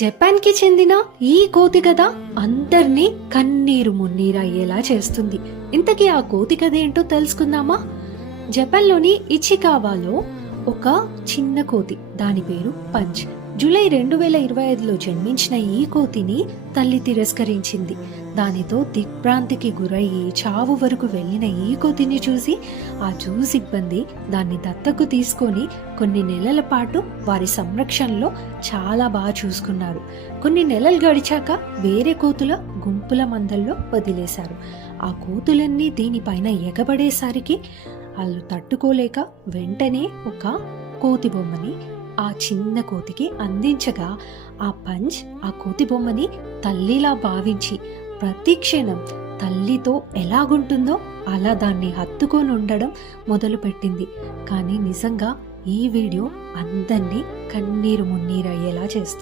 జపాన్కి చెందిన ఈ కోతి కథ అందర్నీ కన్నీరు మున్నీరయ్యేలా చేస్తుంది. ఇంతకీ ఆ కోతి కథ ఏంటో తెలుసుకుందామా? జపాన్లోని ఇచికావాలో ఒక చిన్న కోతి, దాని పేరు పంచ్. జూలై 2025లో జన్మించిన ఈ కోతిని తల్లి తిరస్కరించింది. దానితో దిగ్భ్రాంతికి గురయ్యి చావు వరకు వెళ్లిన ఈ కోతిని చూసి ఆ జూ సిబ్బంది దాన్ని దత్తకు తీసుకొని కొన్ని నెలల పాటు వారి సంరక్షణలో చాలా బాగా చూసుకున్నారు. కొన్ని నెలలు గడిచాక వేరే కోతుల గుంపుల మందల్లో వదిలేశారు. ఆ కోతులన్నీ దీనిపైన ఎగబడేసరికి వాళ్ళు తట్టుకోలేక వెంటనే ఒక కోతి బొమ్మని ఆ చిన్న కోతికి అందించగా ఆ పంచ్ ఆ కోతి బొమ్మని తల్లిలా భావించి ప్రతి క్షణం తల్లితో ఎలాగుంటుందో అలా దాన్ని హత్తుకొని ఉండడం మొదలుపెట్టింది. కానీ నిజంగా ఈ వీడియో అందరినీ కన్నీరు మున్నీరయ్యేలా చేస్తుంది.